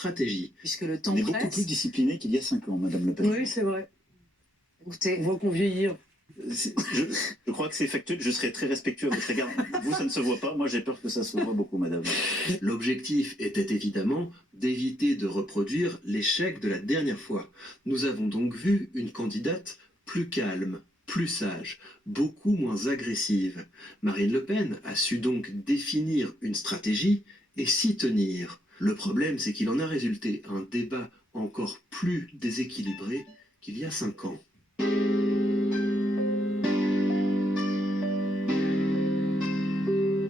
stratégie. Puisque le temps On est presse. beaucoup plus discipliné qu'il y a 5 ans, Madame Le Pen. Oui, c'est vrai. Écoutez, On voit qu'on vieillit. Je crois que c'est factuel, je serai très respectueux à votre égard. Vous, ça ne se voit pas, moi j'ai peur que ça se voit beaucoup, madame. L'objectif était évidemment d'éviter de reproduire l'échec de la dernière fois. Nous avons donc vu une candidate plus calme, plus sage, beaucoup moins agressive. Marine Le Pen a su donc définir une stratégie et s'y tenir. Le problème, c'est qu'il en a résulté un débat encore plus déséquilibré qu'il y a 5 ans.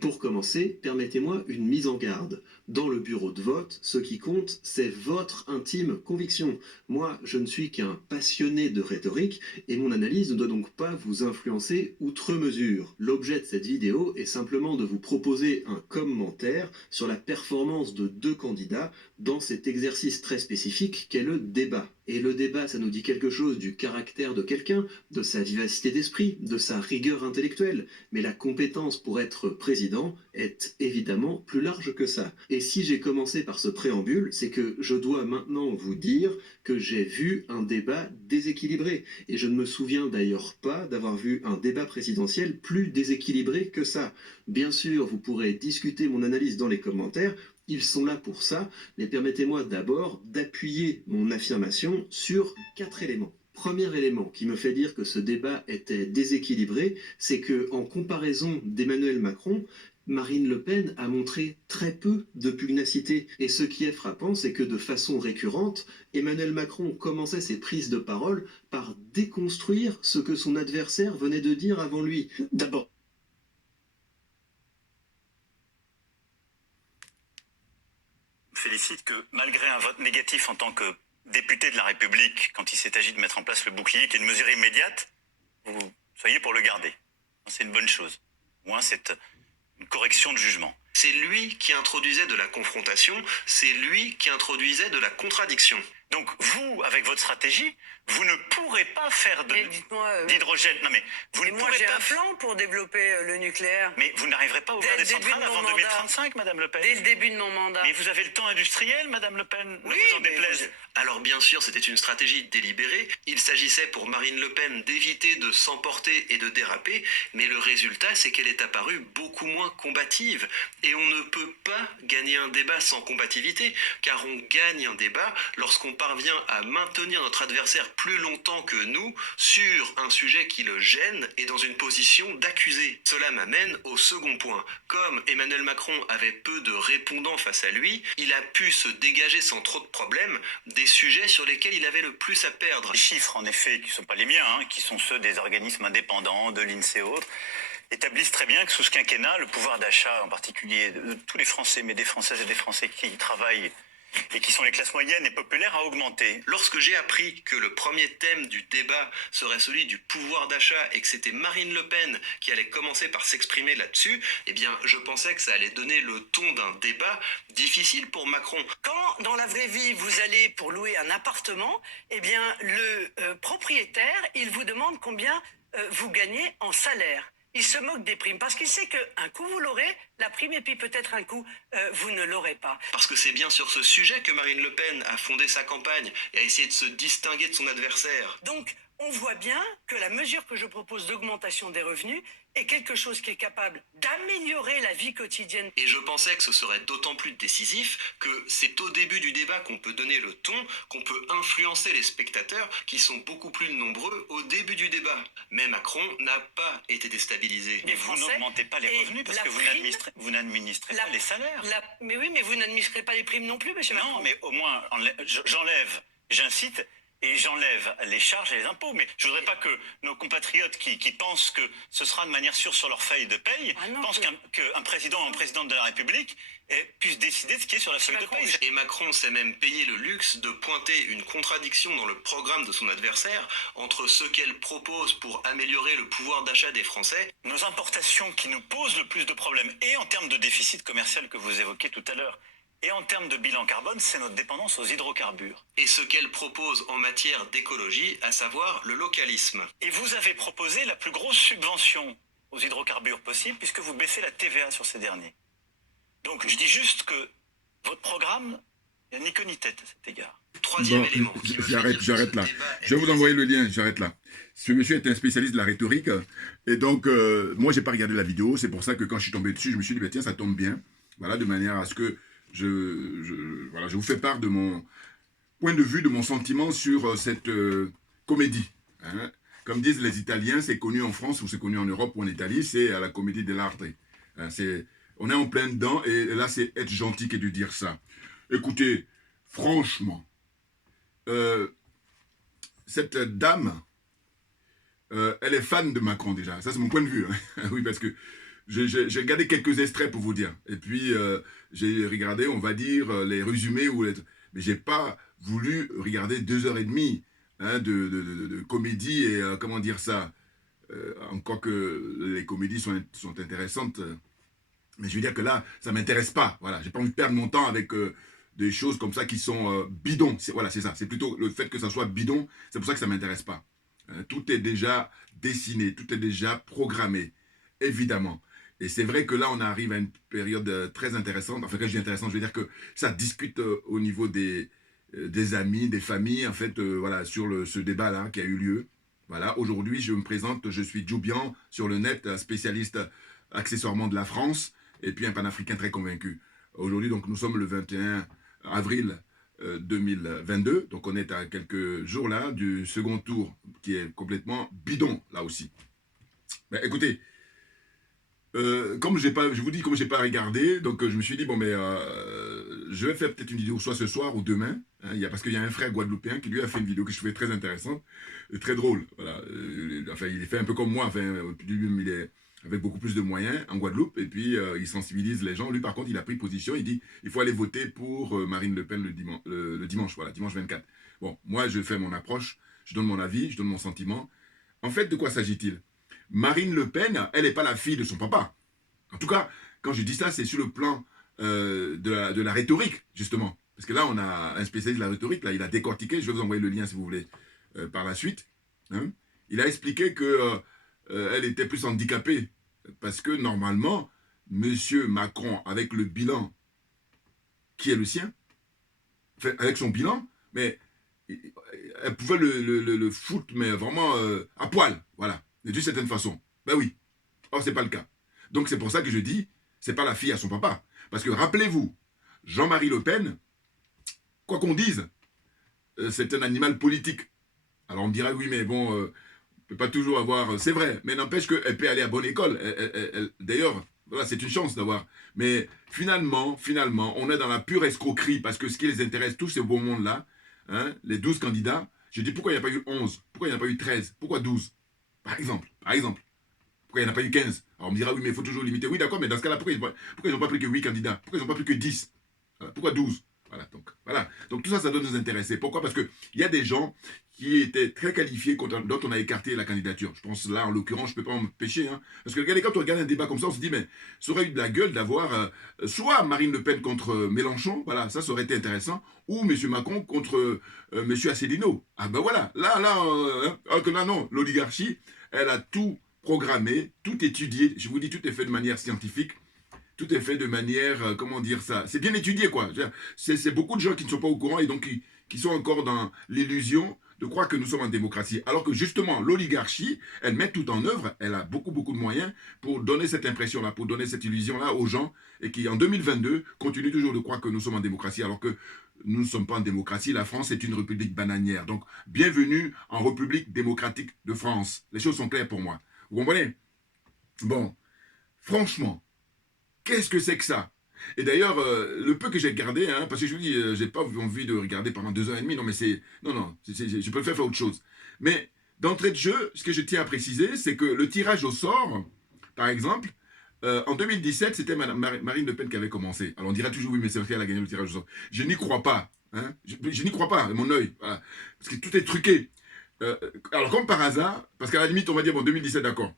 Pour commencer, permettez-moi une mise en garde. Dans le bureau de vote, ce qui compte, c'est votre intime conviction. Moi, je ne suis qu'un passionné de rhétorique et mon analyse ne doit donc pas vous influencer outre mesure. L'objet de cette vidéo est simplement de vous proposer un commentaire sur la performance de 2 candidats dans cet exercice très spécifique qu'est le débat. Et le débat, ça nous dit quelque chose du caractère de quelqu'un, de sa vivacité d'esprit, de sa rigueur intellectuelle. Mais la compétence pour être président est évidemment plus large que ça. Et si j'ai commencé par ce préambule, c'est que je dois maintenant vous dire que j'ai vu un débat déséquilibré. Et je ne me souviens d'ailleurs pas d'avoir vu un débat présidentiel plus déséquilibré que ça. Bien sûr, vous pourrez discuter mon analyse dans les commentaires. Ils sont là pour ça, mais permettez-moi d'abord d'appuyer mon affirmation sur 4 éléments. Premier élément qui me fait dire que ce débat était déséquilibré, c'est que, en comparaison d'Emmanuel Macron, Marine Le Pen a montré très peu de pugnacité. Et ce qui est frappant, c'est que de façon récurrente, Emmanuel Macron commençait ses prises de parole par déconstruire ce que son adversaire venait de dire avant lui. D'abord, félicite que malgré un vote négatif en tant que député de la République, quand il s'est agi de mettre en place le bouclier, qui est une mesure immédiate, vous soyez pour le garder. C'est une bonne chose. Au moins, c'est une correction de jugement. C'est lui qui introduisait de la confrontation, c'est lui qui introduisait de la contradiction. Donc vous, avec votre stratégie, vous ne pourrez pas faire d'hydrogène. Non mais vous ne moi pourrez j'ai pas un plan pour développer le nucléaire. Mais vous n'arriverez pas à ouvrir Dès des le début centrales de mon avant mandat. 2035, Madame Le Pen. Dès le début de mon mandat. Mais vous avez le temps industriel, Madame Le Pen. Ne Oui, vous en mais déplaise. Alors bien sûr, c'était une stratégie délibérée. Il s'agissait pour Marine Le Pen d'éviter de s'emporter et de déraper, mais le résultat, c'est qu'elle est apparue beaucoup moins combative. Et on ne peut pas gagner un débat sans combativité, car on gagne un débat lorsqu'on parvient à maintenir notre adversaire plus longtemps que nous sur un sujet qui le gêne et dans une position d'accusé. Cela m'amène au second point. Comme Emmanuel Macron avait peu de répondants face à lui, il a pu se dégager sans trop de problèmes des sujets sur lesquels il avait le plus à perdre. Les chiffres, en effet, qui ne sont pas les miens, qui sont ceux des organismes indépendants, de l'INSEE et autres, établissent très bien que sous ce quinquennat, le pouvoir d'achat, en particulier de tous les Français, mais des Françaises et des Français qui y travaillent et qui sont les classes moyennes et populaires, a augmenté. Lorsque j'ai appris que le premier thème du débat serait celui du pouvoir d'achat et que c'était Marine Le Pen qui allait commencer par s'exprimer là-dessus, eh bien, je pensais que ça allait donner le ton d'un débat difficile pour Macron. Quand dans la vraie vie vous allez pour louer un appartement, eh bien le propriétaire, il vous demande combien vous gagnez en salaire. Il se moque des primes parce qu'il sait qu'un coup vous l'aurez, la prime, et puis peut-être un coup vous ne l'aurez pas. Parce que c'est bien sur ce sujet que Marine Le Pen a fondé sa campagne et a essayé de se distinguer de son adversaire. Donc on voit bien que la mesure que je propose d'augmentation des revenus est quelque chose qui est capable d'améliorer la vie quotidienne. Et je pensais que ce serait d'autant plus décisif que c'est au début du débat qu'on peut donner le ton, qu'on peut influencer les spectateurs qui sont beaucoup plus nombreux au début du débat. Mais Macron n'a pas été déstabilisé. Mais vous n'augmentez pas les revenus parce que vous n'administrez pas les salaires. Mais oui, mais vous n'administrez pas les primes non plus, monsieur Macron. Non, mais au moins, j'enlève, j'incite et j'enlève les charges et les impôts. Mais je ne voudrais pas que nos compatriotes qui pensent que ce sera de manière sûre sur leur feuille de paye, pensent qu'un président ou une présidente de la République puisse décider de ce qui est sur la feuille de paye. Et Macron s'est même payé le luxe de pointer une contradiction dans le programme de son adversaire entre ce qu'elle propose pour améliorer le pouvoir d'achat des Français. Nos importations qui nous posent le plus de problèmes, et en termes de déficit commercial que vous évoquez tout à l'heure, et en termes de bilan carbone, c'est notre dépendance aux hydrocarbures. Et ce qu'elle propose en matière d'écologie, à savoir le localisme. Et vous avez proposé la plus grosse subvention aux hydrocarbures possible, puisque vous baissez la TVA sur ces derniers. Donc je dis juste que votre programme Il n'y a ni queue ni tête à cet égard. Troisième Bon, élément. j'arrête là. Je vais vous envoyer le lien, j'arrête là. Ce monsieur est un spécialiste de la rhétorique. Et donc, moi, j'ai pas regardé la vidéo. C'est pour ça que quand je suis tombé dessus, je me suis dit, bah, tiens, ça tombe bien. Voilà, de manière à ce que voilà, je vous fais part de mon point de vue, de mon sentiment sur cette comédie. Hein. Comme disent les Italiens, c'est connu en France ou c'est connu en Europe ou en Italie, c'est à la comédie dell'arte. Hein, on est en plein dedans et là, c'est être gentil que de dire ça. Écoutez, franchement, cette dame, elle est fan de Macron déjà. Ça, c'est mon point de vue. Hein. Oui, parce que j'ai regardé quelques extraits pour vous dire. Et puis, j'ai regardé, on va dire, les résumés. Mais j'ai pas voulu regarder 2h30 hein, de comédie et, comment dire ça, encore que les comédies sont intéressantes. Mais je veux dire que là, ça ne m'intéresse pas. Voilà, j'ai pas envie de perdre mon temps avec des choses comme ça qui sont bidons. Voilà, c'est ça. C'est plutôt le fait que ça soit bidon, c'est pour ça que ça ne m'intéresse pas. Tout est déjà dessiné, tout est déjà programmé, évidemment. Et c'est vrai que là, on arrive à une période très intéressante. Enfin, quand je dis intéressante, je veux dire que ça discute au niveau des amis, des familles, en fait, voilà, sur ce débat-là qui a eu lieu. Voilà, aujourd'hui, je me présente, je suis Djoubian sur le net, spécialiste accessoirement de la France, et puis un panafricain très convaincu. Aujourd'hui, donc, nous sommes le 21 avril 2022, donc on est à quelques jours là du second tour qui est complètement bidon là aussi. Mais écoutez, comme je vous dis, comme j'ai pas regardé, donc je me suis dit bon mais je vais faire peut-être une vidéo soit ce soir ou demain, hein, parce qu'il y a un frère guadeloupéen qui lui a fait une vidéo que je trouvais très intéressante et très drôle. Voilà, enfin il est fait un peu comme moi, enfin il est avec beaucoup plus de moyens en Guadeloupe, et puis il sensibilise les gens. Lui, par contre, il a pris position, il dit il faut aller voter pour Marine Le Pen le dimanche, voilà, dimanche 24. Bon, moi, je fais mon approche, je donne mon avis, je donne mon sentiment. En fait, de quoi s'agit-il? Marine Le Pen, elle n'est pas la fille de son papa. En tout cas, quand je dis ça, c'est sur le plan de la rhétorique, justement. Parce que là, on a un spécialiste de la rhétorique, là, il a décortiqué, je vais vous envoyer le lien si vous voulez, par la suite. Hein. Il a expliqué que elle était plus handicapée, parce que normalement, M. Macron, avec le bilan qui est le sien, enfin, avec son bilan, mais elle pouvait le foutre, mais vraiment à poil, voilà, et d'une certaine façon. Ben oui, or c'est pas le cas. Donc c'est pour ça que je dis, c'est pas la fille à son papa. Parce que rappelez-vous, Jean-Marie Le Pen, quoi qu'on dise, c'est un animal politique. Alors on me dirait, oui, mais bon, peut pas toujours avoir... C'est vrai, mais n'empêche qu'elle peut aller à bonne école. D'ailleurs, voilà, c'est une chance d'avoir. Mais finalement, on est dans la pure escroquerie, parce que ce qui les intéresse, tous ces beaux mondes-là, hein, les 12 candidats, je dis pourquoi il n'y a pas eu 11, pourquoi il n'y a pas eu 13, pourquoi 12, par exemple. Pourquoi il n'y en a pas eu 15? Alors on me dira, oui, mais il faut toujours limiter. Oui, d'accord, mais dans ce cas-là, pourquoi ils n'ont pas pris que 8 candidats? Pourquoi ils n'ont pas pris que 10? Voilà, pourquoi 12? Voilà. Donc tout ça, ça doit nous intéresser. Pourquoi? Parce qu'il y a des gens qui étaient très qualifiés, dont on a écarté la candidature. Je pense là, en l'occurrence, je ne peux pas m'empêcher. Hein, parce que regardez, quand on regarde un débat comme ça, on se dit, mais ça aurait eu de la gueule d'avoir soit Marine Le Pen contre Mélenchon, voilà, ça aurait été intéressant, ou M. Macron contre M. Asselineau. Ah ben voilà, alors que là, non, l'oligarchie, elle a tout programmé, tout étudié. Je vous dis, tout est fait de manière scientifique. Tout est fait de manière, comment dire ça, c'est bien étudié quoi. C'est beaucoup de gens qui ne sont pas au courant et donc qui sont encore dans l'illusion de croire que nous sommes en démocratie. Alors que justement, l'oligarchie, elle met tout en œuvre, elle a beaucoup de moyens pour donner cette impression-là, pour donner cette illusion-là aux gens et qui en 2022 continuent toujours de croire que nous sommes en démocratie alors que nous ne sommes pas en démocratie. La France est une république bananière. Donc, bienvenue en République démocratique de France. Les choses sont claires pour moi. Vous comprenez? Bon, franchement, qu'est-ce que c'est que ça? Et d'ailleurs, le peu que j'ai regardé, hein, parce que je vous dis, j'ai pas envie de regarder pendant 2h30, non mais c'est... Non, je préfère faire autre chose. Mais d'entrée de jeu, ce que je tiens à préciser, c'est que le tirage au sort, par exemple, en 2017, c'était Marine Le Pen qui avait commencé. Alors on dirait toujours, oui, mais c'est vrai qu'elle a gagné le tirage au sort. Je n'y crois pas. Hein, je n'y crois pas, à mon œil. Voilà, parce que tout est truqué. Alors comme par hasard, parce qu'à la limite, on va dire, bon, 2017, d'accord.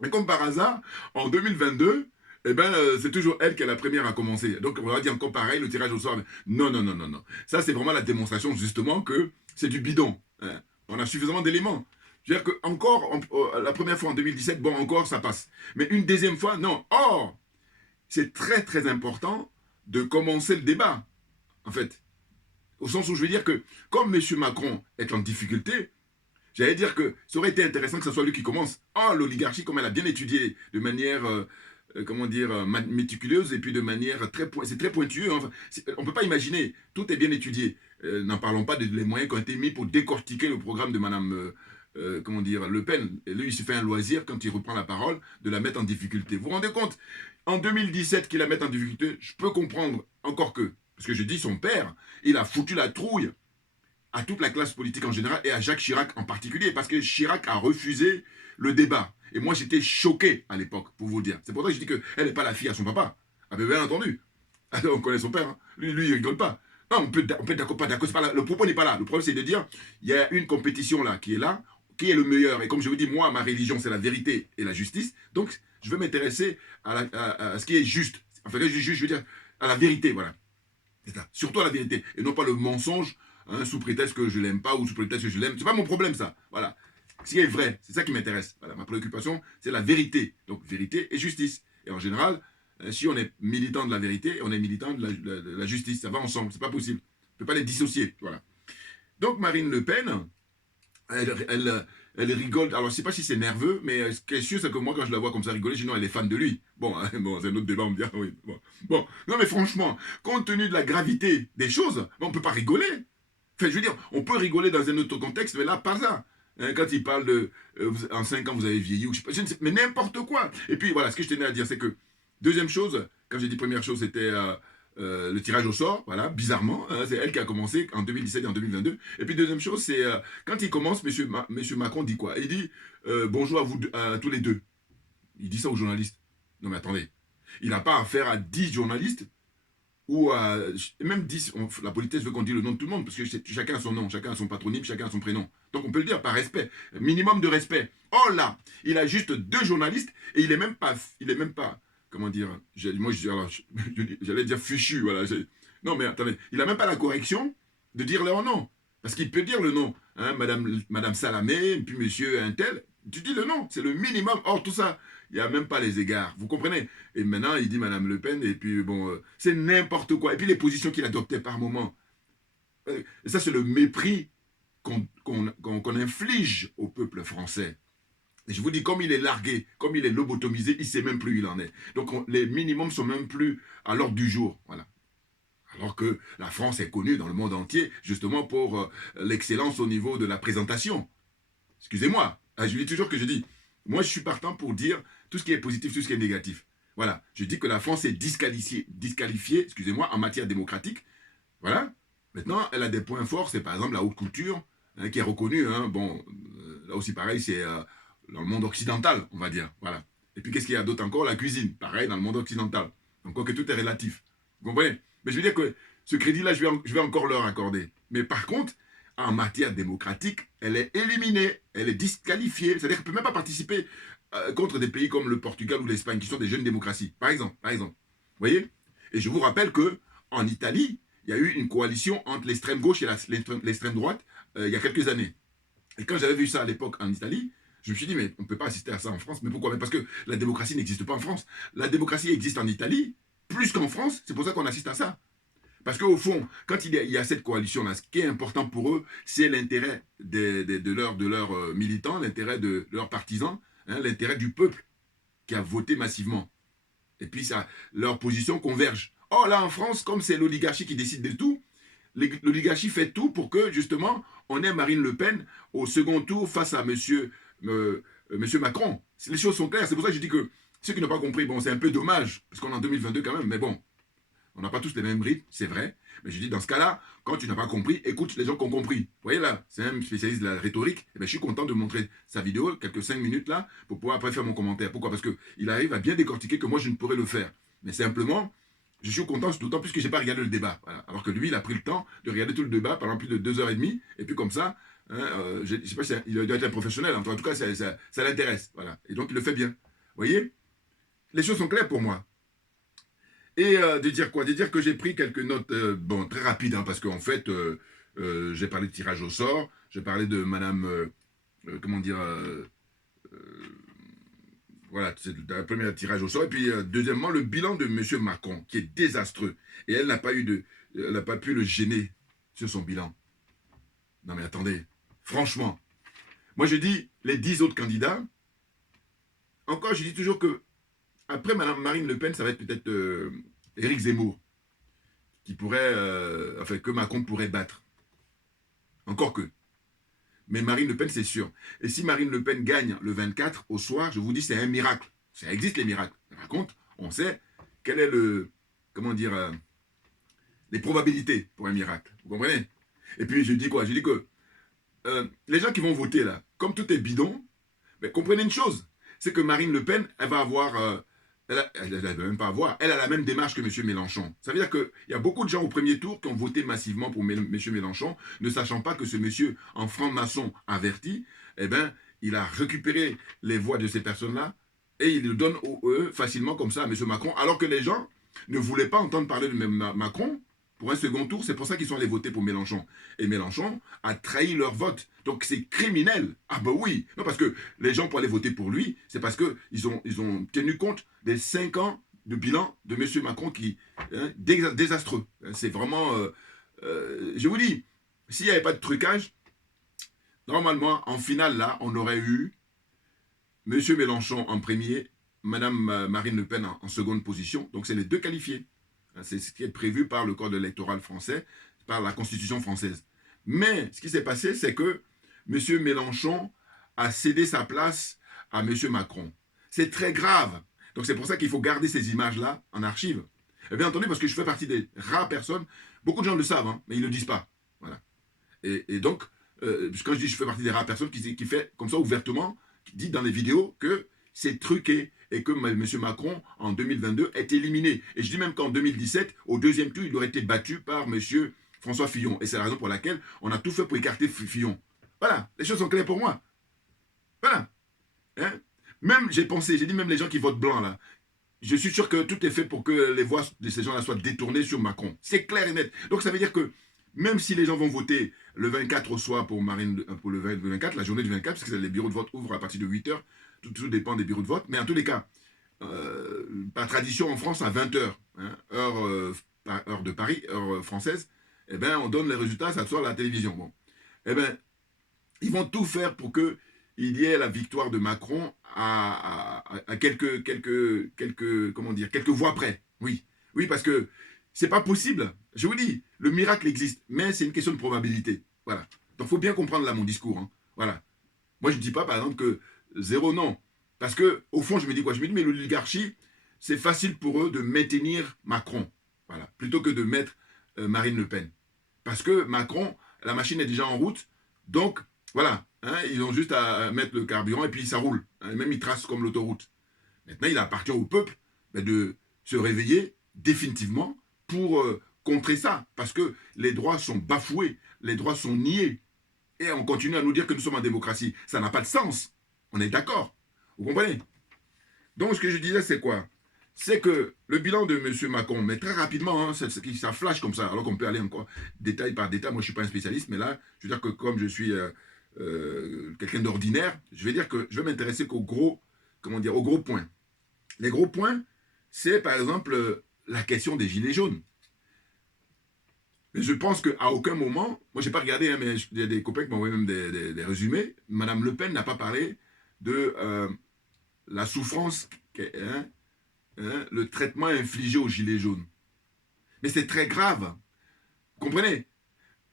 Mais comme par hasard, en 2022... eh ben, c'est toujours elle qui est la première à commencer. Donc, on va dire encore pareil, le tirage au sort. Non. Ça, c'est vraiment la démonstration, justement, que c'est du bidon. Hein. On a suffisamment d'éléments. Je veux dire que encore, la première fois en 2017, bon, encore, ça passe. Mais une deuxième fois, non. Or, c'est très, très important de commencer le débat, en fait. Au sens où je veux dire que, comme M. Macron est en difficulté, j'allais dire que ça aurait été intéressant que ce soit lui qui commence. Oh, l'oligarchie, comme elle a bien étudié de manière, comment dire, méticuleuse et puis de manière c'est très pointueux. Enfin, on ne peut pas imaginer, tout est bien étudié. N'en parlons pas des moyens qui ont été mis pour décortiquer le programme de Mme comment dire, Le Pen. Et lui, il se fait un loisir, quand il reprend la parole, de la mettre en difficulté. Vous vous rendez compte? En 2017, qu'il la mette en difficulté, je peux comprendre, encore que, parce que je dis son père, il a foutu la trouille à toute la classe politique en général et à Jacques Chirac en particulier, parce que Chirac a refusé le débat. Et moi, j'étais choqué à l'époque, pour vous dire. C'est pour ça que je dis qu'elle n'est pas la fille à son papa. Ah ben bien entendu. Alors, on connaît son père. Hein. Lui, il rigole pas. Non, on peut être d'accord, pas d'accord. Le propos n'est pas là. Le problème, c'est de dire, il y a une compétition là, qui est le meilleur. Et comme je vous dis, moi, ma religion, c'est la vérité et la justice. Donc, je veux m'intéresser à ce qui est juste. Enfin, je veux dire, à la vérité, voilà. C'est ça. Surtout à la vérité. Et non pas le mensonge, hein, sous prétexte que je l'aime pas ou sous prétexte que je l'aime. C'est pas mon problème, ça. Voilà. Ce qui est vrai, c'est ça qui m'intéresse. Voilà. Ma préoccupation, c'est la vérité. Donc, vérité et justice. Et en général, si on est militant de la vérité, on est militant de la justice. Ça va ensemble. C'est pas possible. On ne peut pas les dissocier. Voilà. Donc, Marine Le Pen, elle rigole. Alors, je ne sais pas si c'est nerveux, mais ce qui est sûr, c'est que moi, quand je la vois comme ça rigoler, je dis non, elle est fan de lui. Bon, hein, bon c'est un autre débat, on me dit, ah, oui. Bon, non, mais franchement, compte tenu de la gravité des choses, on ne peut pas rigoler. Enfin, je veux dire, on peut rigoler dans un autre contexte, mais là, pas ça. Hein, quand il parle de en 5 ans, vous avez vieilli, ou je sais pas, mais n'importe quoi. Et puis, voilà, ce que je tenais à dire, c'est que, deuxième chose, quand j'ai dit première chose, c'était le tirage au sort, voilà, bizarrement, hein, c'est elle qui a commencé en 2017 et en 2022. Et puis deuxième chose, c'est quand il commence, monsieur Macron dit quoi? Il dit bonjour à vous à tous les deux. Il dit ça aux journalistes. Non mais attendez, il n'a pas affaire à 10 journalistes ou à même 10, la politesse veut qu'on dise le nom de tout le monde, parce que chacun a son nom, chacun a son patronyme, chacun a son prénom. Donc on peut le dire par respect, minimum de respect. Oh là, il a juste 2 journalistes et il est même pas, comment dire, moi j'allais dire fichu, voilà. Non mais attendez, il n'a même pas la correction de dire leur nom. Parce qu'il peut dire le nom, hein, Madame Salamé, puis monsieur un tel, tu dis le nom, c'est le minimum. Or tout ça, il n'y a même pas les égards, vous comprenez? Et maintenant il dit Madame Le Pen, et puis bon, c'est n'importe quoi. Et puis les positions qu'il adoptait par moment. Et ça c'est le mépris qu'on inflige au peuple français. Et je vous dis, comme il est largué, comme il est lobotomisé, il ne sait même plus où il en est. Donc les minimums ne sont même plus à l'ordre du jour. Voilà. Alors que la France est connue dans le monde entier, justement pour l'excellence au niveau de la présentation. Excusez-moi, je dis toujours que je dis, moi je suis partant pour dire tout ce qui est positif, tout ce qui est négatif. Voilà, je dis que la France est disqualifiée, excusez-moi, en matière démocratique. Voilà. Maintenant, elle a des points forts, c'est par exemple la haute couture, hein, qui est reconnue. Hein. Bon, là aussi pareil, c'est dans le monde occidental, on va dire. Voilà. Et puis qu'est-ce qu'il y a d'autre encore? La cuisine, pareil, dans le monde occidental. Encore que tout est relatif. Vous comprenez? Mais je veux dire que ce crédit-là, je vais encore leur accorder. Mais par contre, en matière démocratique, elle est éliminée, elle est disqualifiée. C'est-à-dire qu'elle ne peut même pas participer contre des pays comme le Portugal ou l'Espagne, qui sont des jeunes démocraties. Par exemple. Vous voyez? Et je vous rappelle qu'en Italie, il y a eu une coalition entre l'extrême gauche et l'extrême droite il y a quelques années. Et quand j'avais vu ça à l'époque en Italie, je me suis dit, mais on ne peut pas assister à ça en France. Mais pourquoi? Mais parce que la démocratie n'existe pas en France. La démocratie existe en Italie, plus qu'en France. C'est pour ça qu'on assiste à ça. Parce qu'au fond, quand il y a cette coalition-là, ce qui est important pour eux, c'est l'intérêt de leurs militants, l'intérêt de leurs partisans, hein, l'intérêt du peuple qui a voté massivement. Et puis, ça, leurs positions convergent. Or, là, en France, comme c'est l'oligarchie qui décide de tout, l'oligarchie fait tout pour que, justement, on ait Marine Le Pen au second tour face à monsieur Macron. Les choses sont claires. C'est pour ça que je dis que ceux qui n'ont pas compris, bon, c'est un peu dommage, parce qu'on est en 2022 quand même, mais bon, on n'a pas tous les mêmes rythmes, c'est vrai. Mais je dis, dans ce cas-là, quand tu n'as pas compris, écoute les gens qui ont compris. Vous voyez là, c'est un spécialiste de la rhétorique. Et bien, je suis content de montrer sa vidéo, quelques 5 minutes là, pour pouvoir après faire mon commentaire. Pourquoi? Parce qu'il arrive à bien décortiquer que moi, je ne pourrais le faire. Mais simplement, je suis content, d'autant plus que je n'ai pas regardé le débat. Voilà. Alors que lui, il a pris le temps de regarder tout le débat pendant plus de 2h30. Et puis comme ça, hein, je ne sais pas si il doit être un professionnel. En tout cas, ça l'intéresse. Voilà. Et donc, il le fait bien. Vous voyez? Les choses sont claires pour moi. Et de dire quoi? De dire que j'ai pris quelques notes, bon, très rapides, hein, parce qu'en fait, j'ai parlé de tirage au sort, j'ai parlé de madame, comment dire, voilà, c'est le premier tirage au sort, et puis deuxièmement, le bilan de M. Macron, qui est désastreux, et elle n'a pas pu le gêner sur son bilan. Non mais attendez, franchement, moi je dis les 10 autres candidats, encore je dis toujours que après Mme Marine Le Pen, ça va être peut-être Éric Zemmour, qui pourrait, enfin que Macron pourrait battre. Encore que. Mais Marine Le Pen, c'est sûr. Et si Marine Le Pen gagne le 24 au soir, je vous dis, c'est un miracle. Ça existe les miracles. Par contre, on sait quel est le, comment dire, les probabilités pour un miracle. Vous comprenez? Et puis je dis quoi? Je dis que les gens qui vont voter là, comme tout est bidon, mais comprenez une chose, c'est que Marine Le Pen, elle va avoir, elle ne va même pas avoir, elle a la même démarche que M. Mélenchon. Ça veut dire qu'il y a beaucoup de gens au premier tour qui ont voté massivement pour M. Mélenchon, ne sachant pas que ce monsieur, en franc-maçon averti, eh ben, il a récupéré les voix de ces personnes-là et il le donne eux facilement comme ça à M. Macron, alors que les gens ne voulaient pas entendre parler de Macron pour un second tour. C'est pour ça qu'ils sont allés voter pour Mélenchon. Et Mélenchon a trahi leur vote. Donc c'est criminel. Ah ben oui. Non, parce que les gens pour aller voter pour lui, c'est parce qu'ils ont tenu compte des 5 ans de bilan de M. Macron qui est désastreux. C'est vraiment... je vous dis, s'il n'y avait pas de trucage, normalement, en finale, là, on aurait eu M. Mélenchon en premier, Mme Marine Le Pen en seconde position. Donc c'est les deux qualifiés. C'est ce qui est prévu par le code électoral français, par la Constitution française. Mais ce qui s'est passé, c'est que M. Mélenchon a cédé sa place à M. Macron. C'est très grave. Donc c'est pour ça qu'il faut garder ces images-là en archive. Et bien entendu, parce que je fais partie des rares personnes, beaucoup de gens le savent, hein, mais ils ne le disent pas. Voilà. Et donc, quand je dis je fais partie des rares personnes qui fait comme ça ouvertement, qui dit dans les vidéos que c'est truqué et que M. Macron, en 2022, est éliminé. Et je dis même qu'en 2017, au deuxième tour, il aurait été battu par M. François Fillon. Et c'est la raison pour laquelle on a tout fait pour écarter Fillon. Voilà, les choses sont claires pour moi. Voilà. Hein? Même, j'ai dit même les gens qui votent blanc, là, je suis sûr que tout est fait pour que les voix de ces gens-là soient détournées sur Macron. C'est clair et net. Donc ça veut dire que même si les gens vont voter le 24 au soir pour le 24, la journée du 24, parce que les bureaux de vote ouvrent à partir de 8 h, tout dépend des bureaux de vote, mais en tous les cas, par tradition en France, à 20 h, hein, heure de Paris, heure française, eh ben, on donne les résultats, ça sort à la télévision. Bon. Eh ben, ils vont tout faire pour qu'il y ait la victoire de Macron à quelques voix près. Oui, oui, parce que c'est pas possible. Je vous dis, le miracle existe, mais c'est une question de probabilité. Voilà. Donc, il faut bien comprendre là mon discours. Hein. Voilà. Moi, je ne dis pas, par exemple, que 0, non. Parce que, au fond, je me dis quoi? Je me dis, mais l'oligarchie, c'est facile pour eux de maintenir Macron. Voilà. Plutôt que de mettre Marine Le Pen. Parce que Macron, la machine est déjà en route. Donc, voilà. Hein, ils ont juste à mettre le carburant et puis ça roule. Hein, même ils tracent comme l'autoroute. Maintenant, il appartient au peuple de se réveiller définitivement pour contrer ça. Parce que les droits sont bafoués. Les droits sont niés. Et on continue à nous dire que nous sommes en démocratie. Ça n'a pas de sens. On est d'accord. Vous comprenez? Donc, ce que je disais, c'est quoi? C'est que le bilan de M. Macron, mais très rapidement, hein, ça flash comme ça, alors qu'on peut aller encore détail par détail. Moi, je ne suis pas un spécialiste, mais là, je veux dire que comme je suis quelqu'un d'ordinaire, je vais dire que je vais m'intéresser qu'aux gros, aux gros points. Les gros points, c'est par exemple la question des gilets jaunes. Mais je pense qu'à aucun moment, moi je n'ai pas regardé, hein, mais il y a des copains qui m'ont envoyé même des résumés, Mme Le Pen n'a pas parlé de la souffrance, le traitement infligé aux gilets jaunes. Mais c'est très grave. Vous comprenez?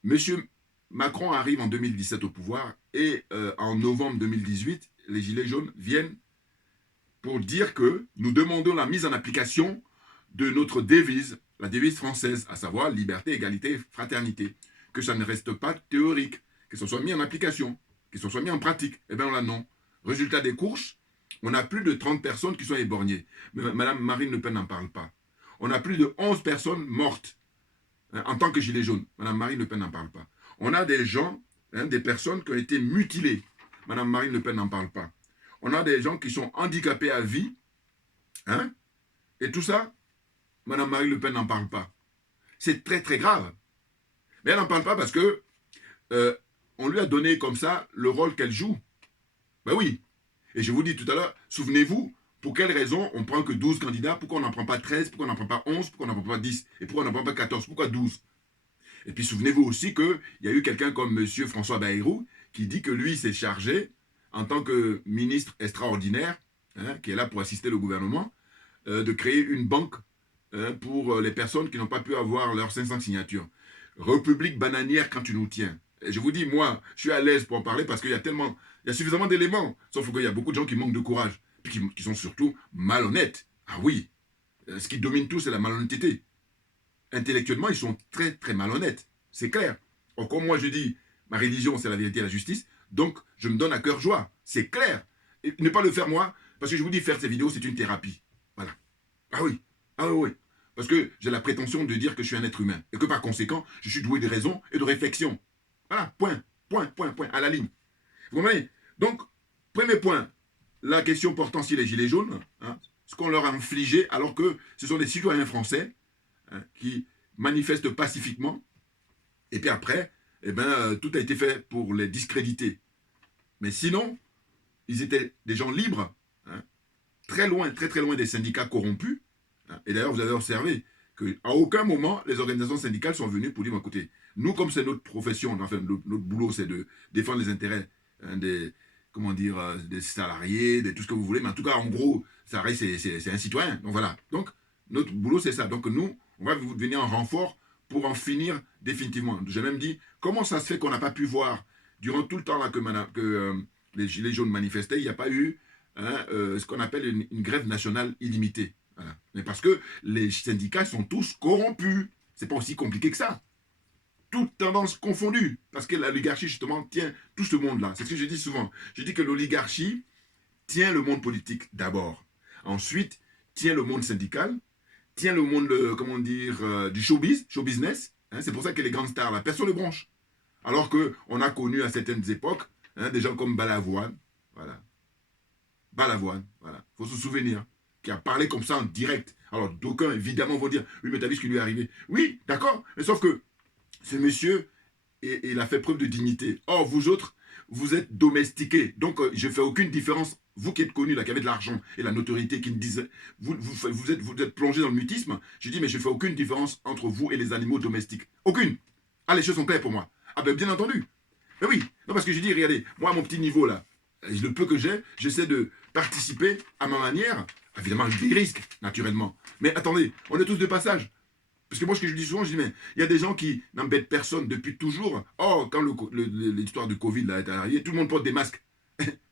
Monsieur Macron arrive en 2017 au pouvoir et en novembre 2018, les gilets jaunes viennent pour dire que nous demandons la mise en application de notre devise, la devise française, à savoir liberté, égalité, fraternité. Que ça ne reste pas théorique, que ce soit mis en application, que ce soit mis en pratique. Eh bien, on l'a non. Résultat des courses, on a plus de 30 personnes qui sont éborgnées. Mais Mme Marine Le Pen n'en parle pas. On a plus de 11 personnes mortes en tant que gilets jaunes. Mme Marine Le Pen n'en parle pas. On a des gens, des personnes qui ont été mutilées. Mme Marine Le Pen n'en parle pas. On a des gens qui sont handicapés à vie. Hein? Et tout ça, Mme Marine Le Pen n'en parle pas. C'est très très grave. Mais elle n'en parle pas parce que on lui a donné comme ça le rôle qu'elle joue. Ben oui. Et je vous dis tout à l'heure, souvenez-vous, pour quelle raison on ne prend que 12 candidats, pourquoi on n'en prend pas 13, pourquoi on n'en prend pas 11, pourquoi on n'en prend pas 10, et pourquoi on n'en prend pas 14, pourquoi 12? Et puis souvenez-vous aussi qu'il y a eu quelqu'un comme M. François Bayrou qui dit que lui s'est chargé, en tant que ministre extraordinaire, qui est là pour assister le gouvernement, de créer une banque pour les personnes qui n'ont pas pu avoir leurs 500 signatures. République bananière quand tu nous tiens. Et je vous dis, moi, je suis à l'aise pour en parler parce qu'il y a suffisamment d'éléments. Sauf qu'il y a beaucoup de gens qui manquent de courage, puis qui sont surtout malhonnêtes. Ah oui, ce qui domine tout, c'est la malhonnêteté. Intellectuellement, ils sont très, très malhonnêtes. C'est clair. Or, comme moi, je dis, ma religion, c'est la vérité et la justice, donc je me donne à cœur joie. C'est clair. Et ne pas le faire, moi, parce que je vous dis, faire ces vidéos, c'est une thérapie. Voilà. Ah oui. Ah oui, oui. Parce que j'ai la prétention de dire que je suis un être humain. Et que par conséquent, je suis doué de raison et de réflexion. Voilà, point, point, point, point, à la ligne. Vous comprenez? Donc, premier point, la question portant sur les gilets jaunes, ce qu'on leur a infligé, alors que ce sont des citoyens français qui manifestent pacifiquement. Et puis après, tout a été fait pour les discréditer. Mais sinon, ils étaient des gens libres, très loin, très très loin des syndicats corrompus. Et d'ailleurs, vous avez observé qu'à aucun moment, les organisations syndicales sont venues pour dire, écoutez, nous, comme c'est notre profession, enfin, notre boulot, c'est de défendre les intérêts des salariés, de tout ce que vous voulez, mais en tout cas, en gros, ça reste, c'est un citoyen. Donc voilà. Donc, notre boulot, c'est ça. Donc nous, on va venir en renfort pour en finir définitivement. J'ai même dit, comment ça se fait qu'on n'a pas pu voir, durant tout le temps là que les Gilets jaunes manifestaient, il n'y a pas eu ce qu'on appelle une grève nationale illimitée. Voilà. Mais parce que les syndicats sont tous corrompus. C'est pas aussi compliqué que ça. Toutes tendances confondues. Parce que l'oligarchie, justement, tient tout ce monde-là. C'est ce que je dis souvent. Je dis que l'oligarchie tient le monde politique d'abord. Ensuite, tient le monde syndical, tient le monde, du show business. C'est pour ça que les grandes stars, là, personne ne branche. Alors qu'on a connu à certaines époques des gens comme Balavoine. Voilà. Balavoine, voilà. Il faut se souvenir. Qui a parlé comme ça en direct. Alors d'aucuns, évidemment, vont dire, oui, mais t'as vu ce qui lui est arrivé. Oui, d'accord, mais sauf que ce monsieur, il a fait preuve de dignité. Or, vous autres, vous êtes domestiqués. Donc, je ne fais aucune différence. Vous qui êtes connus, là, qui avez de l'argent et la notoriété, qui me disent, vous êtes plongés dans le mutisme. Je dis, mais je ne fais aucune différence entre vous et les animaux domestiques. Aucune. Ah, les choses sont claires pour moi. Ah ben, bien entendu. Mais oui, non, parce que je dis, regardez, moi, à mon petit niveau, là, le peu que j'ai, j'essaie de participer à ma manière. Évidemment, je dis risque, naturellement. Mais attendez, on est tous de passage. Parce que moi, ce que je dis souvent, je dis, mais il y a des gens qui n'embêtent personne depuis toujours. Oh, quand l'histoire du Covid là, est arrivée, tout le monde porte des masques.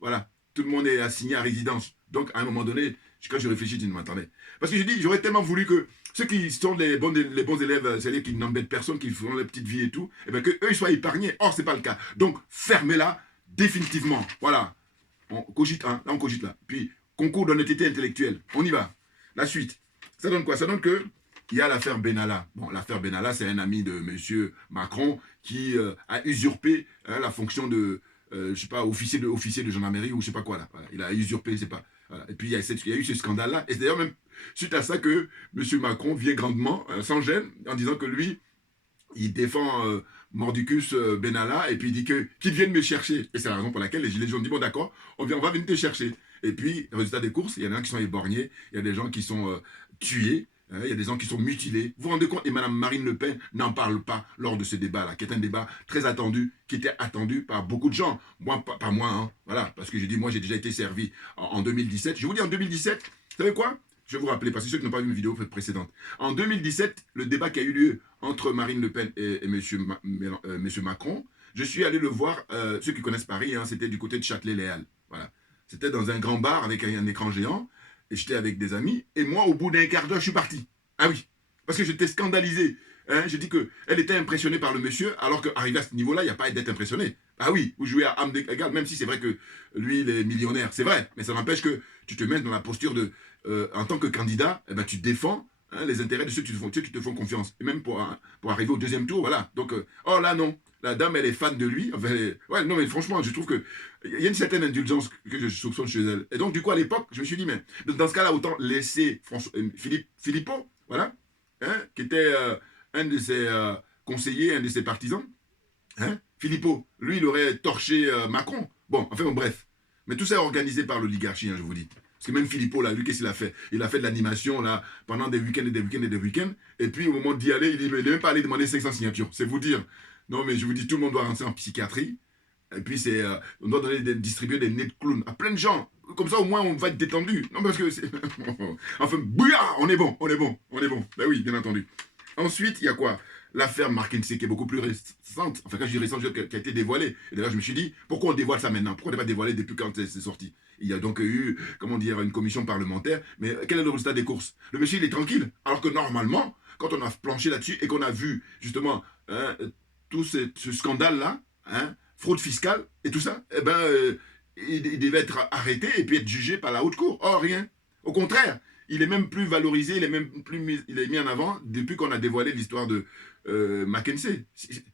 Voilà, tout le monde est assigné à résidence. Donc, à un moment donné, quand je réfléchis, je dis, non, attendez. Parce que je dis, j'aurais tellement voulu que ceux qui sont les bons élèves, c'est-à-dire qui n'embêtent personne, qui font leur petite vie et tout, eh bien, qu'eux, ils soient épargnés. Or, ce n'est pas le cas. Donc, fermez-la définitivement. Voilà. On cogite, là, on cogite là. Puis, concours d'honnêteté intellectuelle. On y va. La suite. Ça donne quoi? Ça donne que il y a l'affaire Benalla. Bon, l'affaire Benalla, c'est un ami de M. Macron qui a usurpé la fonction de, je sais pas, officier de gendarmerie ou je sais pas quoi là. Voilà. Il a usurpé, je sais pas. Voilà. Et puis il y a eu ce scandale-là. Et c'est d'ailleurs même suite à ça que M. Macron vient grandement, sans gêne, en disant que lui, il défend Mordicus Benalla et puis il dit qu'il vienne me chercher. Et c'est la raison pour laquelle les Gilets jaunes disent, bon d'accord, on va venir te chercher. Et puis, résultat des courses, il y en a qui sont éborgnés, il y a des gens qui sont tués, il y a des gens qui sont mutilés. Vous vous rendez compte? Et Mme Marine Le Pen n'en parle pas lors de ce débat-là, qui est un débat très attendu, qui était attendu par beaucoup de gens. Moi, pas moi, hein. Voilà, parce que je dis, moi, j'ai déjà été servi en 2017. Je vous dis, en 2017, vous savez quoi? Je vais vous rappeler, parce que ceux qui n'ont pas vu mes vidéos précédentes. En 2017, le débat qui a eu lieu entre Marine Le Pen et M. Macron, je suis allé le voir, ceux qui connaissent Paris, c'était du côté de Châtelet-Léal. Voilà. C'était dans un grand bar avec un écran géant, et j'étais avec des amis, et moi, au bout d'un quart d'heure, je suis parti. Ah oui, parce que j'étais scandalisé. Je dis qu'elle était impressionnée par le monsieur, alors qu'arrivé à ce niveau-là, il n'y a pas d'être impressionné. Ah oui, vous jouez à âme égale, même si c'est vrai que lui, il est millionnaire, c'est vrai, mais ça n'empêche que tu te mets dans la posture de, en tant que candidat, tu défends les intérêts de ceux qui te font confiance. Et même pour arriver au deuxième tour, voilà. Donc, oh là, non. La dame, elle est fan de lui. Enfin, ouais, non, mais franchement, je trouve qu'il y a une certaine indulgence que je soupçonne chez elle. Et donc, du coup, à l'époque, je me suis dit, mais dans ce cas-là, autant laisser Philippot, voilà, qui était un de ses conseillers, un de ses partisans. Philippot, lui, il aurait torché Macron. Bon, enfin, bon, bref. Mais tout ça est organisé par l'oligarchie, je vous dis. Parce que même Philippot, là, lui, qu'est-ce qu'il a fait? Il a fait de l'animation, là, pendant des week-ends et des week-ends et des week-ends. Et puis, au moment d'y aller, il n'est même pas allé demander 500 signatures. C'est vous dire. Non, mais je vous dis, tout le monde doit rentrer en psychiatrie. Et puis, on doit distribuer des nez de clown à plein de gens. Comme ça, au moins, on va être détendu. Non, parce que c'est... enfin, bouillard, on est bon. Ben oui, bien entendu. Ensuite, il y a quoi? L'affaire McKinsey qui est beaucoup plus récente. Enfin, quand je dis récente, qui a été dévoilée. Et d'ailleurs, je me suis dit, pourquoi on dévoile ça maintenant? Pourquoi on n'a pas dévoilé depuis quand c'est sorti? Il y a donc eu, comment dire, une commission parlementaire. Mais quel est le résultat des courses? Le monsieur, il est tranquille. Alors que normalement, quand on a planché là-dessus et qu'on a vu, justement, tout ce scandale-là, fraude fiscale et tout ça, eh ben, il devait être arrêté et puis être jugé par la haute cour. Or, rien. Au contraire, il est même plus valorisé, il est mis en avant depuis qu'on a dévoilé l'histoire de McKinsey.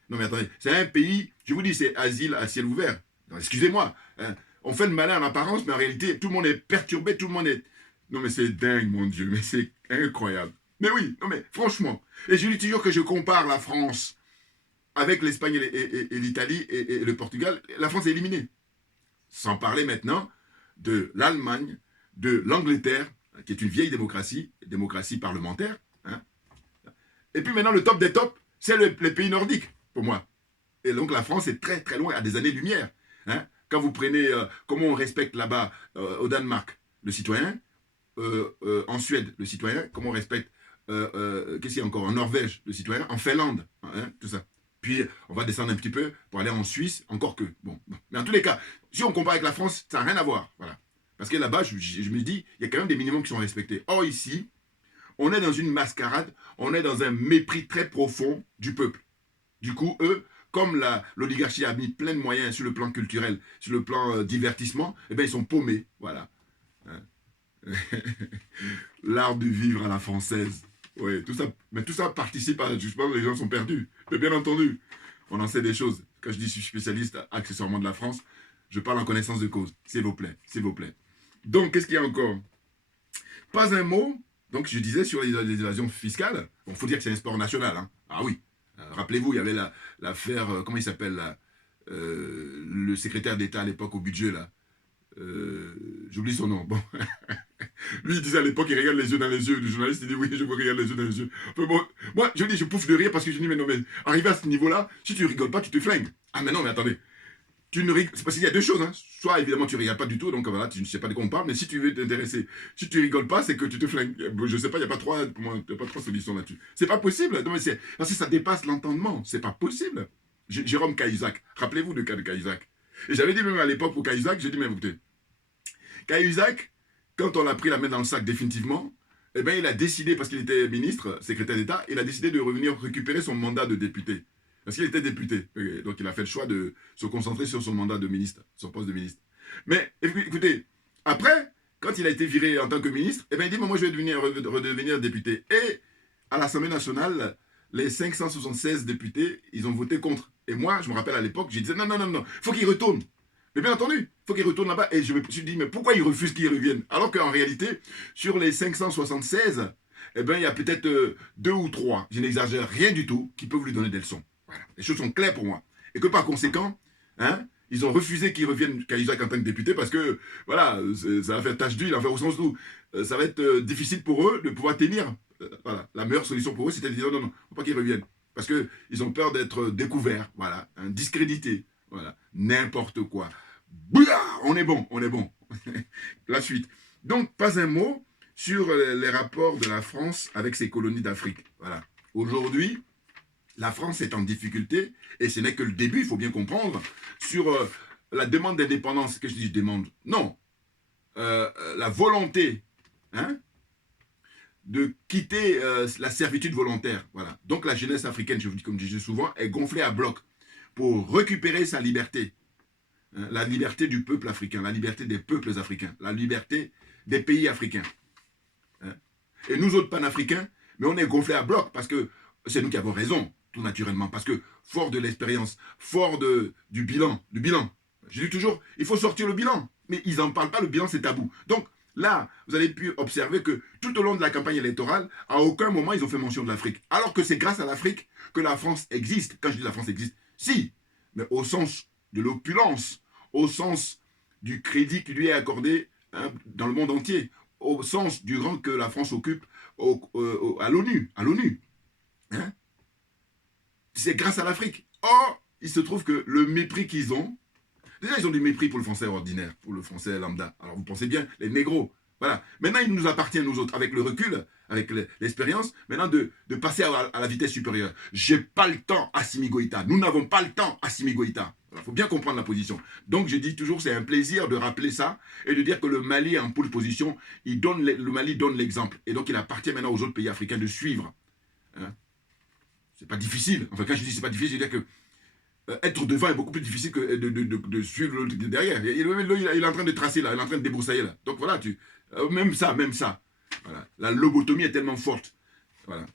Non mais attendez, c'est un pays, je vous dis, c'est asile à ciel ouvert. Excusez-moi, on fait le malin en apparence, mais en réalité, tout le monde est perturbé, tout le monde est... Non mais c'est dingue, mon Dieu, mais c'est incroyable. Mais oui, non mais franchement, et je dis toujours que je compare la France avec l'Espagne et l'Italie et le Portugal, la France est éliminée. Sans parler maintenant de l'Allemagne, de l'Angleterre, qui est une vieille démocratie parlementaire. Et puis maintenant, le top des tops, c'est les pays nordiques, pour moi. Et donc la France est très très loin, à des années-lumière. Quand vous prenez comment on respecte là-bas, au Danemark, le citoyen, en Suède, le citoyen, comment on respecte, qu'est-ce qu'il y a encore, en Norvège, le citoyen, en Finlande, tout ça. Puis, on va descendre un petit peu pour aller en Suisse, encore que. Bon. Mais en tous les cas, si on compare avec la France, ça n'a rien à voir. Voilà. Parce que là-bas, je me dis, il y a quand même des minimums qui sont respectés. Or, ici, on est dans une mascarade, on est dans un mépris très profond du peuple. Du coup, eux, comme l'oligarchie a mis plein de moyens sur le plan culturel, sur le plan divertissement, eh bien, ils sont paumés. Voilà. L'art de vivre à la française. Oui, tout ça, mais tout ça participe à, je pense que les gens sont perdus. Mais bien entendu, on en sait des choses. Quand je dis que je suis spécialiste accessoirement de la France, je parle en connaissance de cause. S'il vous plaît, s'il vous plaît. Donc, qu'est-ce qu'il y a encore? Pas un mot, donc je disais sur les évasions fiscales. Bon, il faut dire que c'est un sport national. Ah oui. Rappelez-vous, il y avait l'affaire, comment il s'appelle là, le secrétaire d'État à l'époque au budget là. J'oublie son nom. Bon. Lui, il disait à l'époque, il regarde les yeux dans les yeux. Le journaliste, il dit, oui, je vous regarde les yeux dans les yeux. Enfin, bon, moi, je dis, je pouffe de rire parce que je dis, mais non, mais arrivé à ce niveau-là, si tu rigoles pas, tu te flingues. Ah, mais non, mais attendez. Tu ne rigoles, c'est parce qu'il y a deux choses. Soit, évidemment, tu rigoles pas du tout, donc voilà, tu ne sais pas de quoi on parle, mais si tu veux t'intéresser, si tu rigoles pas, c'est que tu te flingues. Je sais pas, il n'y a pas trois solutions là-dessus. C'est pas possible. Non, mais parce que ça dépasse l'entendement. C'est pas possible. Jérôme Cahuzac, rappelez-vous le cas de Cahuzac. Et j'avais dit même à l'époque pour Cahuzac, j'ai dit, mais écoutez, Cahuzac, quand on a pris la main dans le sac définitivement, eh bien, il a décidé, parce qu'il était ministre, secrétaire d'État, il a décidé de revenir récupérer son mandat de député. Parce qu'il était député. Donc, il a fait le choix de se concentrer sur son mandat de ministre, son poste de ministre. Mais, écoutez, après, quand il a été viré en tant que ministre, eh bien, il dit, moi, je vais redevenir député. Et, à l'Assemblée nationale, les 576 députés, ils ont voté contre. Et moi, je me rappelle à l'époque, j'ai dit, non, il faut qu'il retourne. Mais bien entendu, il faut qu'il retourne là-bas. Et je me suis dit, mais pourquoi il refuse qu'il revienne? Alors qu'en réalité, sur les 576, eh bien, il y a peut-être 2 ou 3, je n'exagère rien du tout, qui peuvent lui donner des leçons. Voilà. Les choses sont claires pour moi. Et que par conséquent, ils ont refusé qu'il revienne Cahuzac en tant que député parce que, voilà, ça va faire tache d'huile, en fait, au sens où ça va être difficile pour eux de pouvoir tenir. Voilà. La meilleure solution pour eux, c'était de dire non, il ne faut pas qu'il revienne. Parce qu'ils ont peur d'être découverts, voilà, discrédités, voilà, n'importe quoi. Bouah, on est bon. La suite. Donc, pas un mot sur les rapports de la France avec ses colonies d'Afrique. Voilà. Aujourd'hui, la France est en difficulté, et ce n'est que le début, il faut bien comprendre, sur la demande d'indépendance. Qu'est-ce que je dis demande? Non. La volonté de quitter la servitude volontaire. Voilà. Donc la jeunesse africaine, je vous dis comme je dis souvent, est gonflée à bloc pour récupérer sa liberté. La liberté du peuple africain, la liberté des peuples africains, la liberté des pays africains. Et nous autres panafricains, mais on est gonflés à bloc parce que c'est nous qui avons raison, tout naturellement. Parce que fort de l'expérience, fort du bilan, je dis toujours, il faut sortir le bilan. Mais ils n'en parlent pas, le bilan c'est tabou. Donc là, vous avez pu observer que tout au long de la campagne électorale, à aucun moment ils ont fait mention de l'Afrique. Alors que c'est grâce à l'Afrique que la France existe. Quand je dis la France existe, si, mais au sens de l'opulence, au sens du crédit qui lui est accordé hein, dans le monde entier, au sens du rang que la France occupe à l'ONU. Hein? C'est grâce à l'Afrique. Or, il se trouve que le mépris qu'ils ont, déjà ils ont du mépris pour le français ordinaire, pour le français lambda. Alors vous pensez bien, les négros. Voilà. Maintenant, il nous appartient, nous autres, avec le recul, avec l'expérience, maintenant de passer à la vitesse supérieure. J'ai pas le temps, Assimi Goïta. Nous n'avons pas le temps, Assimi Goïta. Il faut bien comprendre la position. Donc, je dis toujours, c'est un plaisir de rappeler ça et de dire que le Mali est en pole position. Le Mali donne l'exemple. Et donc, il appartient maintenant aux autres pays africains de suivre. Hein? C'est pas difficile. Enfin, quand je dis c'est pas difficile, je veux dire que être devant est beaucoup plus difficile que de suivre l'autre derrière. Il est en train de tracer là, il est en train de débroussailler là. Donc voilà, même ça. Voilà. La lobotomie est tellement forte. Voilà.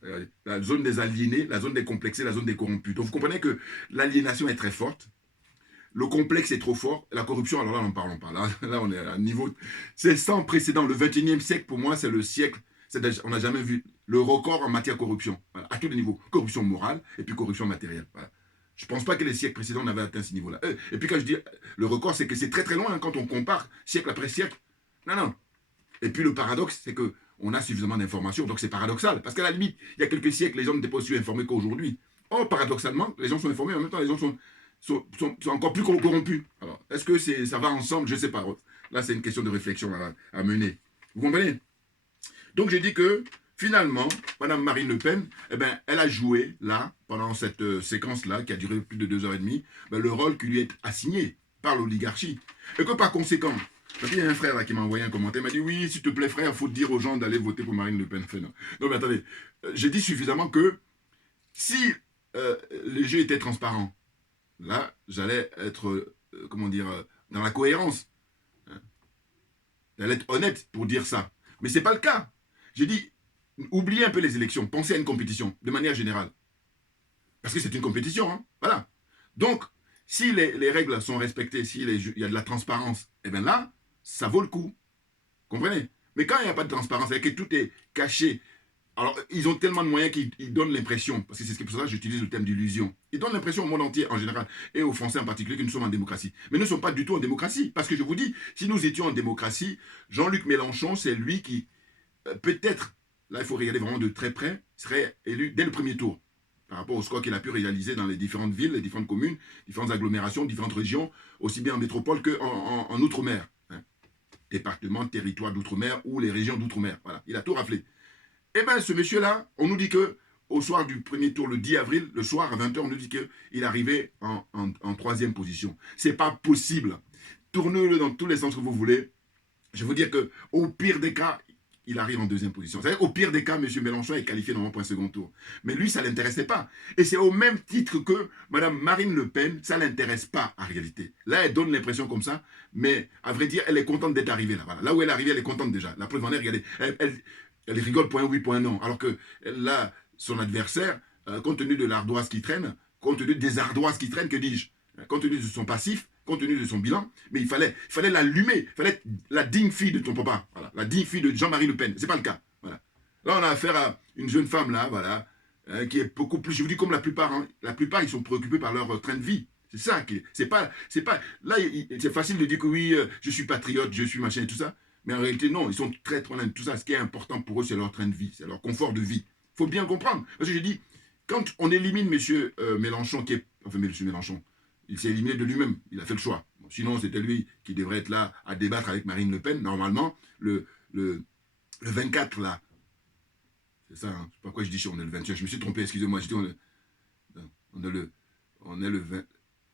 La zone des aliénés, la zone des complexés, la zone des corrompus. Donc vous comprenez que l'aliénation est très forte. Le complexe est trop fort. La corruption, alors là, n'en parlons pas. Là, on est à un niveau... C'est sans précédent. Le 21e siècle, pour moi, c'est le siècle... On n'a jamais vu le record en matière de corruption. Voilà, à tous les niveaux. Corruption morale et puis corruption matérielle. Voilà. Je ne pense pas que les siècles précédents n'avaient atteint ce niveau-là. Et puis quand je dis le record, c'est que c'est très très loin hein, quand on compare siècle après siècle. Non. Et puis le paradoxe, c'est qu'on a suffisamment d'informations. Donc c'est paradoxal. Parce qu'à la limite, il y a quelques siècles, les gens n'étaient pas aussi informés qu'aujourd'hui. Or, paradoxalement, les gens sont informés, en même temps, les gens sont encore plus corrompus. Alors, est-ce que ça va ensemble? Je ne sais pas. Là, c'est une question de réflexion à mener. Vous comprenez? Donc, j'ai dit que, finalement, Mme Marine Le Pen, eh ben, elle a joué, là, pendant cette séquence-là, qui a duré plus de 2h30, ben, le rôle qui lui est assigné par l'oligarchie. Et que, par conséquent, il y a un frère là, qui m'a envoyé un commentaire, il m'a dit, oui, s'il te plaît, frère, il faut dire aux gens d'aller voter pour Marine Le Pen. Enfin, non. Non, mais attendez, j'ai dit suffisamment que, si les jeux étaient transparents, là, j'allais être, dans la cohérence. Hein. J'allais être honnête pour dire ça. Mais ce n'est pas le cas. J'ai dit, oubliez un peu les élections, pensez à une compétition, de manière générale. Parce que c'est une compétition, hein. Voilà. Donc, si les règles sont respectées, s'il y a de la transparence, eh bien là, ça vaut le coup. Comprenez? Mais quand il n'y a pas de transparence, et que tout est caché, alors, ils ont tellement de moyens qu'ils donnent l'impression, parce que c'est pour ça que j'utilise le terme d'illusion, ils donnent l'impression au monde entier en général, et aux Français en particulier, que nous sommes en démocratie. Mais nous ne sommes pas du tout en démocratie, parce que je vous dis, si nous étions en démocratie, Jean-Luc Mélenchon, c'est lui qui, peut-être, là il faut regarder vraiment de très près, serait élu dès le premier tour, par rapport au score qu'il a pu réaliser dans les différentes villes, les différentes communes, différentes agglomérations, différentes régions, aussi bien en métropole qu'en outre-mer. Hein. Département, territoire d'outre-mer ou les régions d'outre-mer. Voilà, il a tout raflé. Eh bien, ce monsieur-là, on nous dit que au soir du premier tour, le 10 avril, le soir à 20h, on nous dit qu'il arrivait en troisième position. C'est pas possible. Tournez-le dans tous les sens que vous voulez. Je vais vous dire qu'au pire des cas, il arrive en deuxième position. C'est-à-dire qu'au pire des cas, M. Mélenchon est qualifié normalement pour un second tour. Mais lui, ça ne l'intéressait pas. Et c'est au même titre que Mme Marine Le Pen, ça ne l'intéresse pas en réalité. Là, elle donne l'impression comme ça, mais à vrai dire, elle est contente d'être arrivée là. Voilà. Là où elle est arrivée, elle est contente déjà. La preuve en est, regardez, elle rigole point oui, point non. Alors que là, son adversaire, compte tenu de l'ardoise qui traîne, compte tenu des ardoises qui traînent, que dis-je, compte tenu de son passif, compte tenu de son bilan, mais il fallait l'allumer, il fallait être la digne fille de ton papa, voilà, la digne fille de Jean-Marie Le Pen. C'est pas le cas. Voilà. Là, on a affaire à une jeune femme, là, voilà, qui est beaucoup plus, je vous dis comme la plupart, hein, ils sont préoccupés par leur train de vie. C'est ça qui c'est pas, là, c'est facile de dire que oui, je suis patriote, je suis machin et tout ça. Mais en réalité, non, ils sont très loin de tout ça. Ce qui est important pour eux, c'est leur train de vie, c'est leur confort de vie. Il faut bien comprendre. Parce que j'ai dit, quand on élimine M. Mélenchon, enfin, M. Mélenchon, il s'est éliminé de lui-même. Il a fait le choix. Bon, sinon, c'était lui qui devrait être là à débattre avec Marine Le Pen. Normalement, le 24, là. C'est ça, hein. Je sais pas pourquoi je dis on est le 21. Je me suis trompé, excusez-moi. Je dis on est le 20.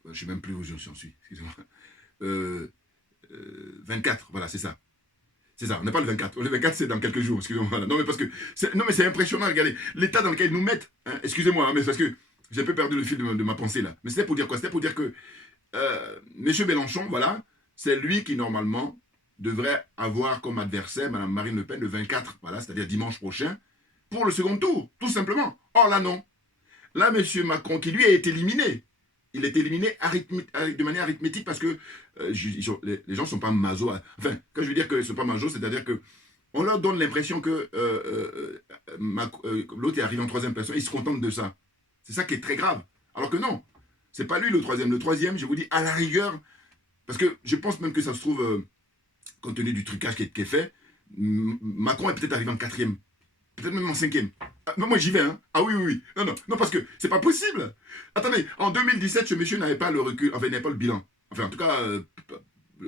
Je ne sais même plus où j'en suis, excusez-moi. 24, voilà, c'est ça. C'est ça, on n'est pas le 24. Le 24, c'est dans quelques jours, excusez-moi. Voilà. Non, mais c'est impressionnant, regardez. L'état dans lequel ils nous mettent, hein, excusez-moi, hein, mais c'est parce que j'ai un peu perdu le fil de ma pensée, là. Mais c'était pour dire quoi? C'était pour dire que M. Mélenchon, voilà, c'est lui qui, normalement, devrait avoir comme adversaire Mme Marine Le Pen le 24, voilà, c'est-à-dire dimanche prochain, pour le second tour, tout simplement. Or, là, non. Là, M. Macron, qui lui est éliminé, il est éliminé de manière arithmétique parce que les gens ne sont pas maso. Enfin, quand je veux dire qu'ils ne sont pas maso, c'est-à-dire qu'on leur donne l'impression que l'autre est arrivé en troisième personne, ils se contentent de ça. C'est ça qui est très grave. Alors que non, ce n'est pas lui le troisième. Le troisième, je vous dis, à la rigueur, parce que je pense même que ça se trouve, compte tenu du trucage qui est fait, Macron est peut-être arrivé en 4e, peut-être même en 5e. Ah, moi j'y vais, hein. Ah oui, oui, oui. Non, non, non, parce que c'est pas possible. Attendez, en 2017, ce monsieur n'avait pas le recul, enfin, il n'avait pas le bilan. Enfin, en tout cas,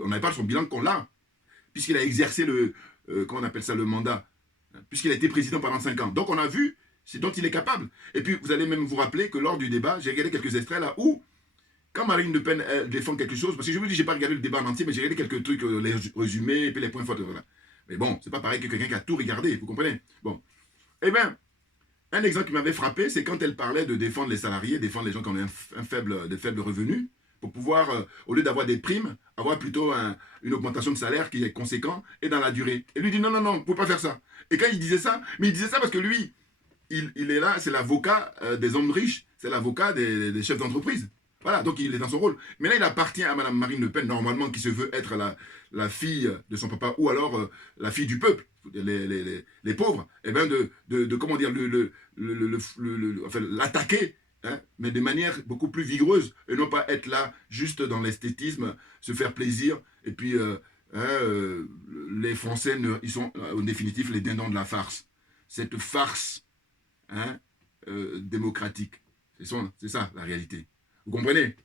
on n'avait pas son bilan qu'on l'a, puisqu'il a exercé le, comment on appelle ça, le mandat, puisqu'il a été président pendant 5 ans. Donc on a vu ce dont il est capable. Et puis, vous allez même vous rappeler que lors du débat, j'ai regardé quelques extraits là où, quand Marine Le Pen défend quelque chose, parce que je vous dis, j'ai pas regardé le débat en entier, mais j'ai regardé quelques trucs, les résumés, et puis les points forts, voilà. Mais bon, c'est pas pareil que quelqu'un qui a tout regardé, vous comprenez? Bon. Eh bien, un exemple qui m'avait frappé, c'est quand elle parlait de défendre les salariés, défendre les gens qui ont des faibles revenus, pour pouvoir, au lieu d'avoir des primes, avoir plutôt une augmentation de salaire qui est conséquente et dans la durée. Et lui dit non, non, non, vous ne pouvez pas faire ça. Et quand il disait ça, mais il disait ça parce que lui, il est là, c'est l'avocat des hommes riches, c'est l'avocat des chefs d'entreprise. Voilà, donc il est dans son rôle. Mais là, il appartient à Mme Marine Le Pen, normalement, qui se veut être la fille de son papa, ou alors la fille du peuple, les pauvres, et bien de comment dire, enfin, l'attaquer, hein, mais de manière beaucoup plus vigoureuse, et non pas être là, juste dans l'esthétisme, se faire plaisir, et puis les Français, ils sont en définitive les dindons de la farce. Cette farce démocratique, c'est ça la réalité. Vous comprenez?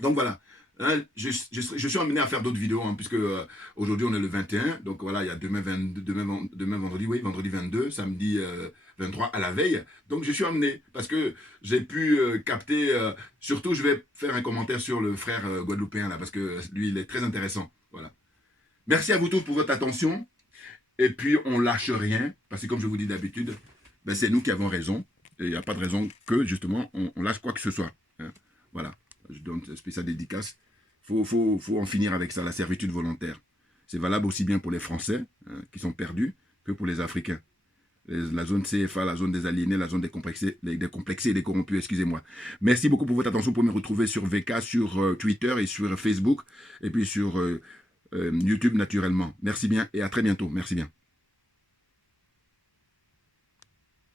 Donc voilà, hein, je suis amené à faire d'autres vidéos, hein, puisque aujourd'hui on est le 21, donc voilà, il y a demain vendredi, oui, vendredi 22, samedi 23 à la veille. Donc je suis amené, parce que j'ai pu capter, surtout je vais faire un commentaire sur le frère guadeloupéen, là, parce que lui il est très intéressant. Voilà. Merci à vous tous pour votre attention, et puis on lâche rien, parce que comme je vous dis d'habitude, ben, c'est nous qui avons raison, et il n'y a pas de raison que justement on lâche quoi que ce soit. Hein. Voilà, je donne une spéciale dédicace. Faut en finir avec ça, la servitude volontaire. C'est valable aussi bien pour les Français qui sont perdus que pour les Africains. La zone CFA, la zone des aliénés, la zone des complexés et des corrompus, excusez-moi. Merci beaucoup pour votre attention. Vous pouvez me retrouver sur VK, sur Twitter et sur Facebook, et puis sur YouTube naturellement. Merci bien et à très bientôt. Merci bien.